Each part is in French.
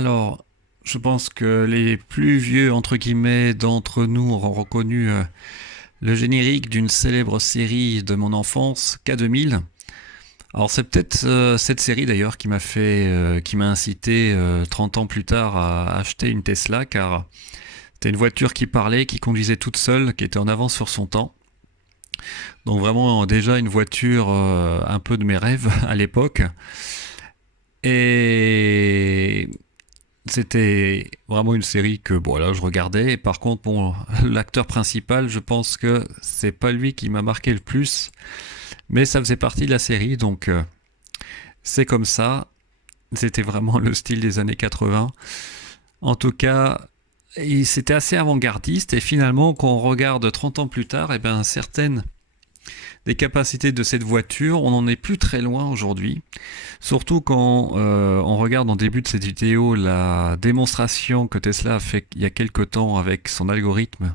Alors, je pense que les plus vieux, entre guillemets, d'entre nous auront reconnu le générique d'une célèbre série de mon enfance, K2000. Alors, c'est peut-être cette série d'ailleurs qui m'a incité 30 ans plus tard à acheter une Tesla, car c'était une voiture qui parlait, qui conduisait toute seule, qui était en avance sur son temps. Donc vraiment déjà une voiture un peu de mes rêves à l'époque. Et c'était vraiment une série que bon là je regardais. Et par contre, bon, l'acteur principal, je pense que c'est pas lui qui m'a marqué le plus, mais ça faisait partie de la série, donc c'est comme ça. C'était vraiment le style des années 80. En tout cas, c'était assez avant-gardiste et finalement, quand on regarde 30 ans plus tard, eh ben, certaines des capacités de cette voiture, on n'en est plus très loin aujourd'hui. Surtout quand on regarde en début de cette vidéo la démonstration que Tesla a fait il y a quelques temps avec son algorithme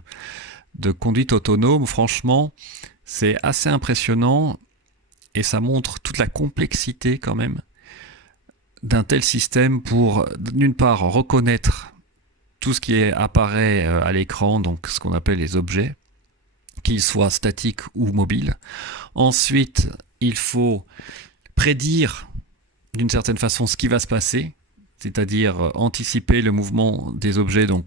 de conduite autonome. Franchement, c'est assez impressionnant et ça montre toute la complexité quand même d'un tel système pour, d'une part, reconnaître tout ce qui apparaît à l'écran, donc ce qu'on appelle les objets, qu'ils soient statiques ou mobiles. Ensuite, il faut prédire d'une certaine façon ce qui va se passer, c'est-à-dire anticiper le mouvement des objets, donc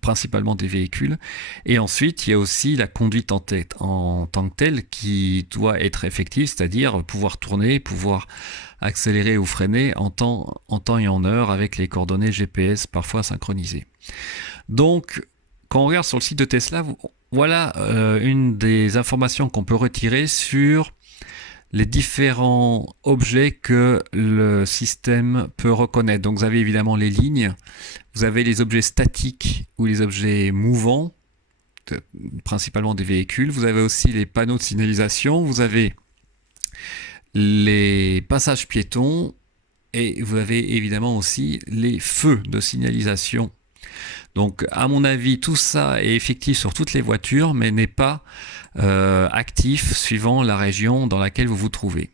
principalement des véhicules. Et ensuite, il y a aussi la conduite en tant que telle qui doit être effective, c'est-à-dire pouvoir tourner, pouvoir accélérer ou freiner en temps et en heure avec les coordonnées GPS parfois synchronisées. Donc, quand on regarde sur le site de Tesla, voilà une des informations qu'on peut retirer sur les différents objets que le système peut reconnaître. Donc vous avez évidemment les lignes, vous avez les objets statiques ou les objets mouvants, principalement des véhicules, vous avez aussi les panneaux de signalisation, vous avez les passages piétons et vous avez évidemment aussi les feux de signalisation. Donc à mon avis, tout ça est effectif sur toutes les voitures, mais n'est pas actif suivant la région dans laquelle vous vous trouvez.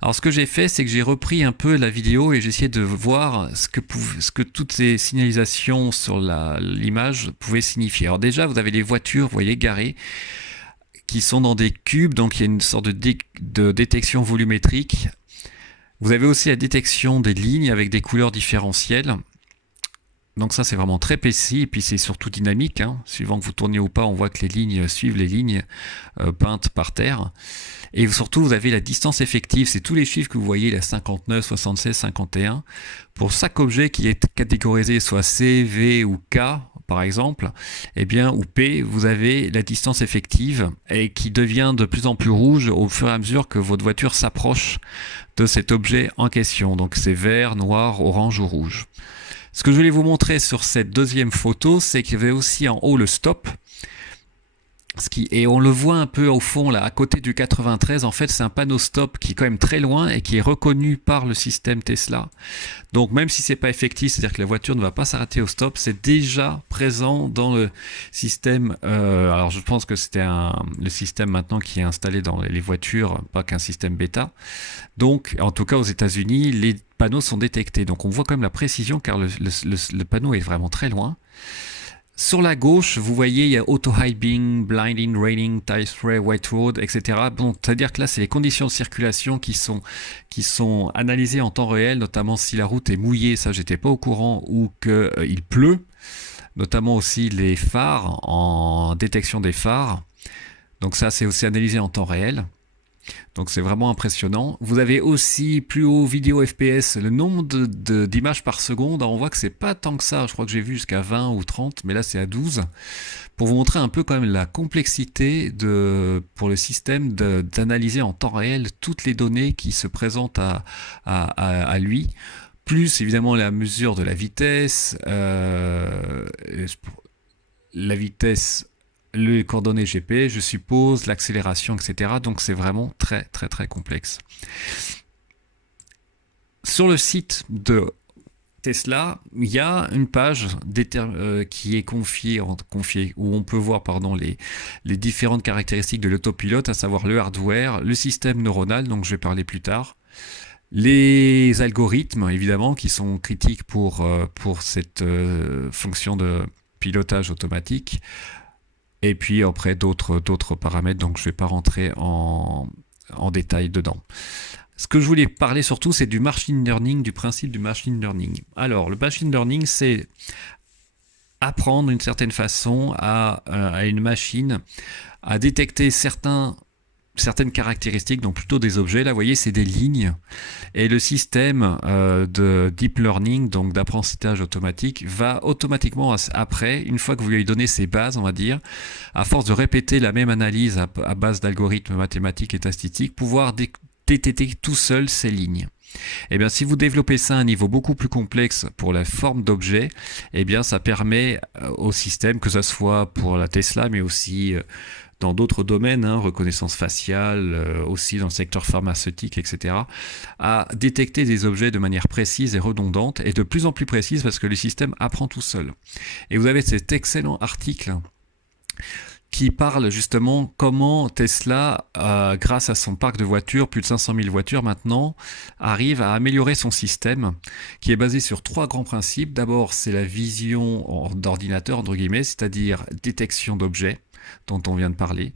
Alors ce que j'ai fait, c'est que j'ai repris un peu la vidéo et j'ai essayé de voir ce que toutes ces signalisations sur l'image pouvaient signifier. Alors déjà, vous avez les voitures, vous voyez, garées, qui sont dans des cubes, donc il y a une sorte de détection volumétrique. Vous avez aussi la détection des lignes avec des couleurs différentielles. Donc ça, c'est vraiment très précis, et puis c'est surtout dynamique, hein. Suivant que vous tournez ou pas, on voit que les lignes suivent les lignes peintes par terre. Et surtout, vous avez la distance effective, c'est tous les chiffres que vous voyez, la 59, 76, 51. Pour chaque objet qui est catégorisé soit C, V ou K, par exemple, eh bien, ou P, vous avez la distance effective et qui devient de plus en plus rouge au fur et à mesure que votre voiture s'approche de cet objet en question. Donc c'est vert, noir, orange ou rouge. Ce que je voulais vous montrer sur cette deuxième photo, c'est qu'il y avait aussi en haut le stop. Et on le voit un peu au fond, là, à côté du 93. En fait, c'est un panneau stop qui est quand même très loin et qui est reconnu par le système Tesla. Donc, même si c'est pas effectif, c'est-à-dire que la voiture ne va pas s'arrêter au stop, c'est déjà présent dans le système. Alors, je pense que c'était le système maintenant qui est installé dans les voitures, pas qu'un système bêta. Donc, en tout cas, aux États-Unis, les panneaux sont détectés. Donc, on voit quand même la précision car le panneau est vraiment très loin. Sur la gauche, vous voyez, il y a Auto High Beam, Blinding, Raining, Tire Spray, White Road, etc. Bon, c'est-à-dire que là, c'est les conditions de circulation qui sont analysées en temps réel, notamment si la route est mouillée, ça j'étais pas au courant, ou qu'il pleut, notamment aussi les phares, en détection des phares. Donc ça, c'est aussi analysé en temps réel. Donc c'est vraiment impressionnant. Vous avez aussi plus haut vidéo FPS, le nombre d'images par seconde. Alors on voit que c'est pas tant que ça, je crois que j'ai vu jusqu'à 20 ou 30, mais là c'est à 12. Pour vous montrer un peu quand même la complexité pour le système d'analyser en temps réel toutes les données qui se présentent à lui. Plus évidemment la mesure de la vitesse, les coordonnées GPS, je suppose, l'accélération, etc. Donc c'est vraiment très très très complexe. Sur le site de Tesla, il y a une page qui est confiée où on peut voir les différentes caractéristiques de l'autopilote, à savoir le hardware, le système neuronal, donc je vais parler plus tard, Les algorithmes, évidemment, qui sont critiques pour cette fonction de pilotage automatique. Et puis après d'autres paramètres, donc je ne vais pas rentrer en détail dedans. Ce que je voulais parler surtout, c'est du machine learning, du principe du machine learning. Alors, le machine learning, c'est apprendre d'une certaine façon à une machine à détecter certaines caractéristiques, donc plutôt des objets. Là, vous voyez, c'est des lignes. Et le système de deep learning, donc d'apprentissage automatique, va automatiquement après, une fois que vous lui avez donné ses bases, on va dire, à force de répéter la même analyse à base d'algorithmes mathématiques et statistiques, pouvoir détecter tout seul ces lignes. Eh bien, si vous développez ça à un niveau beaucoup plus complexe pour la forme d'objet, eh bien, ça permet au système, que ce soit pour la Tesla, mais aussi dans d'autres domaines, reconnaissance faciale, aussi dans le secteur pharmaceutique, etc., à détecter des objets de manière précise et redondante, et de plus en plus précise parce que le système apprend tout seul. Et vous avez cet excellent article qui parle justement comment Tesla, grâce à son parc de voitures, plus de 500 000 voitures maintenant, arrive à améliorer son système, qui est basé sur 3 grands principes. D'abord, c'est la vision d'ordinateur, entre guillemets, c'est-à-dire détection d'objets, dont on vient de parler.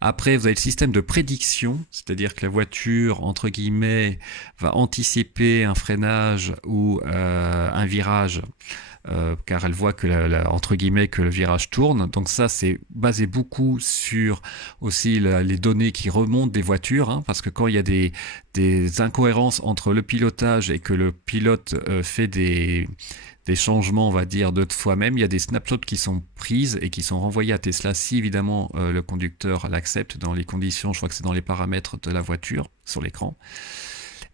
Après, vous avez le système de prédiction, c'est-à-dire que la voiture, entre guillemets, va anticiper un freinage ou un virage, car elle voit que entre guillemets que le virage tourne. Donc ça, c'est basé beaucoup sur aussi les données qui remontent des voitures, parce que quand il y a des incohérences entre le pilotage et que le pilote fait des changements, on va dire, de soi-même, il y a des snapshots qui sont prises et qui sont renvoyés à Tesla si évidemment le conducteur l'accepte dans les conditions, je crois que c'est dans les paramètres de la voiture sur l'écran.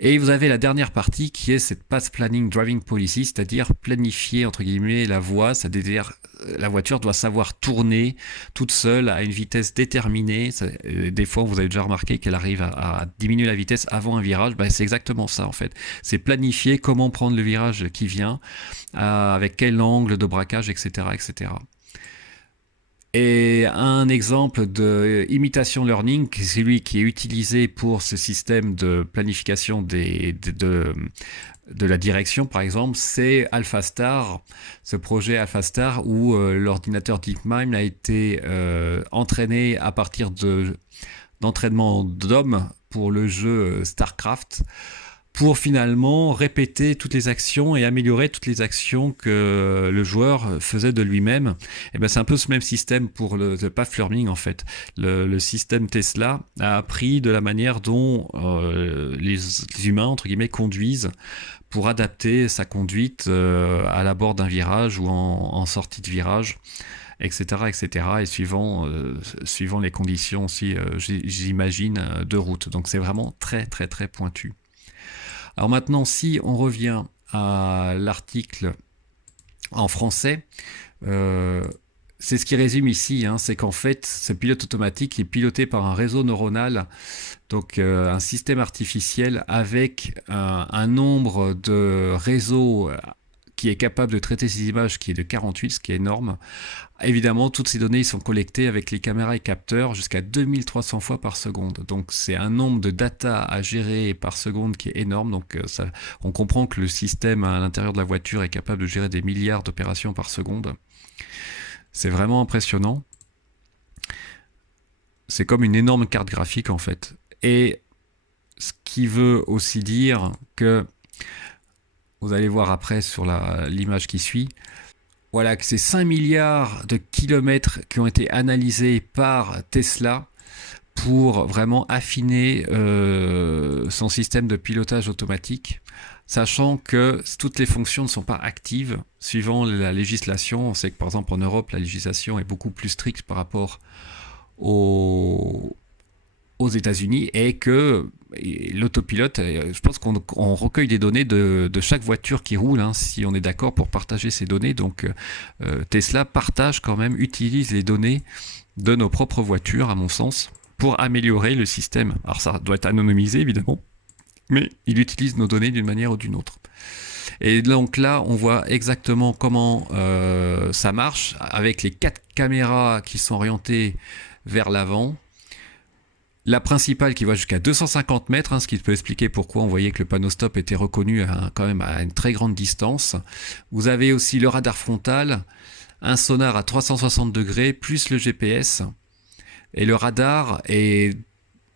Et vous avez la dernière partie qui est cette Path Planning Driving Policy, c'est-à-dire planifier entre guillemets la voie, c'est-à-dire la voiture doit savoir tourner toute seule à une vitesse déterminée. Des fois, vous avez déjà remarqué qu'elle arrive à diminuer la vitesse avant un virage. C'est exactement ça en fait. C'est planifier comment prendre le virage qui vient, avec quel angle de braquage, etc., etc. Et un exemple de imitation learning, c'est celui qui est utilisé pour ce système de planification de la direction, par exemple, c'est AlphaStar, ce projet AlphaStar où l'ordinateur DeepMind a été entraîné à partir d'entraînement d'hommes pour le jeu StarCraft, pour finalement répéter toutes les actions et améliorer toutes les actions que le joueur faisait de lui-même. Et c'est un peu ce même système pour le path learning en fait. Le système Tesla a appris de la manière dont les humains, entre guillemets, conduisent pour adapter sa conduite à l'abord d'un virage ou en sortie de virage, etc., etc., et suivant les conditions aussi, j'imagine, de route. Donc c'est vraiment très, très, très pointu. Alors maintenant, si on revient à l'article en français, c'est ce qui résume ici, c'est qu'en fait, ce pilote automatique est piloté par un réseau neuronal, donc un système artificiel avec un nombre de réseaux qui est capable de traiter ces images qui est de 48, ce qui est énorme. Évidemment, toutes ces données sont collectées avec les caméras et capteurs jusqu'à 2300 fois par seconde. Donc c'est un nombre de data à gérer par seconde qui est énorme. Donc on comprend que le système à l'intérieur de la voiture est capable de gérer des milliards d'opérations par seconde. C'est vraiment impressionnant. C'est comme une énorme carte graphique en fait. Et ce qui veut aussi dire que, vous allez voir après sur l'image qui suit, voilà que c'est 5 milliards de kilomètres qui ont été analysés par Tesla pour vraiment affiner son système de pilotage automatique, sachant que toutes les fonctions ne sont pas actives suivant la législation. On sait que par exemple en Europe, la législation est beaucoup plus stricte par rapport aux États-Unis, et que l'autopilote, je pense qu'on recueille des données de chaque voiture qui roule, si on est d'accord pour partager ces données. Donc Tesla partage quand même, utilise les données de nos propres voitures, à mon sens, pour améliorer le système. Alors ça doit être anonymisé évidemment, mais il utilise nos données d'une manière ou d'une autre. Et donc là, on voit exactement comment ça marche, avec les 4 caméras qui sont orientées vers l'avant, La principale qui va jusqu'à 250 mètres, hein, ce qui peut expliquer pourquoi on voyait que le panneau stop était reconnu quand même à une très grande distance. Vous avez aussi le radar frontal, un sonar à 360 degrés, plus le GPS. Et le radar est,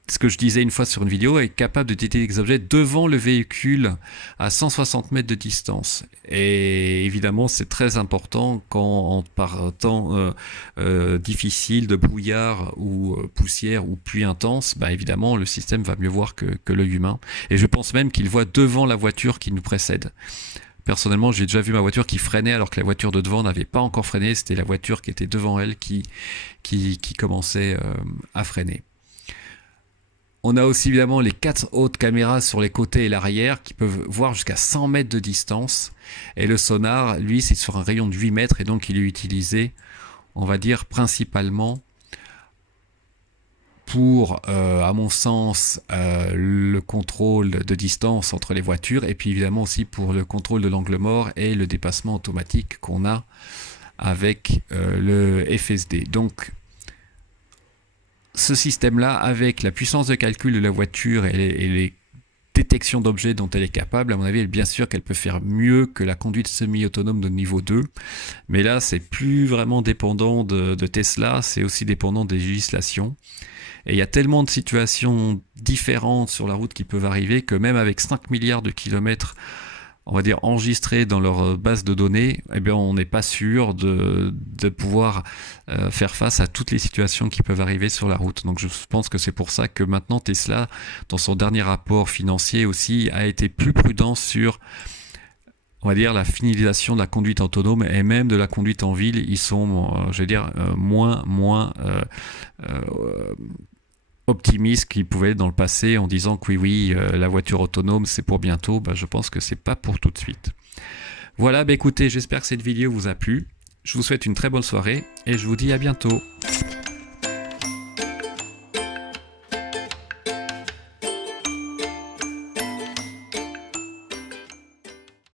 ce que je disais une fois sur une vidéo, est capable de détecter des objets devant le véhicule à 160 mètres de distance. Et évidemment, c'est très important quand, par temps difficile de brouillard ou poussière ou pluie intense, bah évidemment, le système va mieux voir que l'œil humain. Et je pense même qu'il voit devant la voiture qui nous précède. Personnellement, j'ai déjà vu ma voiture qui freinait alors que la voiture de devant n'avait pas encore freiné. C'était la voiture qui était devant elle qui commençait à freiner. On a aussi évidemment les 4 hautes caméras sur les côtés et l'arrière qui peuvent voir jusqu'à 100 mètres de distance. Et le sonar, lui, c'est sur un rayon de 8 mètres et donc il est utilisé, on va dire, principalement pour, à mon sens, le contrôle de distance entre les voitures et puis évidemment aussi pour le contrôle de l'angle mort et le dépassement automatique qu'on a avec le FSD. Donc, ce système-là, avec la puissance de calcul de la voiture et les détections d'objets dont elle est capable, à mon avis, bien sûr qu'elle peut faire mieux que la conduite semi-autonome de niveau 2. Mais là, c'est plus vraiment dépendant de Tesla, c'est aussi dépendant des législations. Et il y a tellement de situations différentes sur la route qui peuvent arriver que même avec 5 milliards de kilomètres, on va dire, enregistrés dans leur base de données, eh bien, on n'est pas sûr de pouvoir faire face à toutes les situations qui peuvent arriver sur la route. Donc je pense que c'est pour ça que maintenant Tesla, dans son dernier rapport financier aussi, a été plus prudent sur, on va dire, la finalisation de la conduite autonome et même de la conduite en ville. Ils sont, je vais dire, moins optimiste qu'ils pouvaient être dans le passé en disant que oui, la voiture autonome c'est pour bientôt. Bah, je pense que c'est pas pour tout de suite. Voilà, bah écoutez, j'espère que cette vidéo vous a plu. Je vous souhaite une très bonne soirée et je vous dis à bientôt.